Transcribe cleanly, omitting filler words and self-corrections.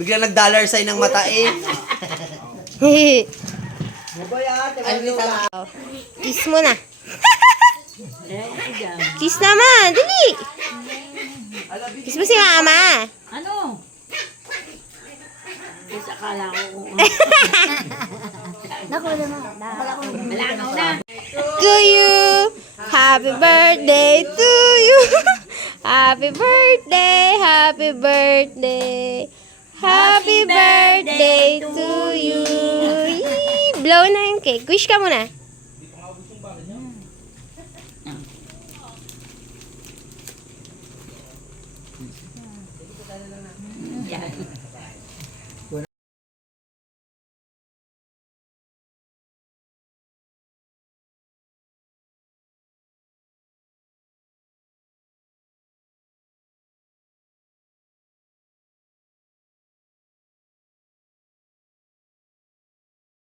Bigla nag-dollar sign ng mata eh. Kiss mo na. Kiss naman, dali. Kiss mo si mama. Ano? Kasi akala ko. Naku naman. Wala ka na. To you. Happy birthday to you. Happy birthday, happy birthday. Happy birthday to you. Yee! Blow na yung cake. Wish ka muna.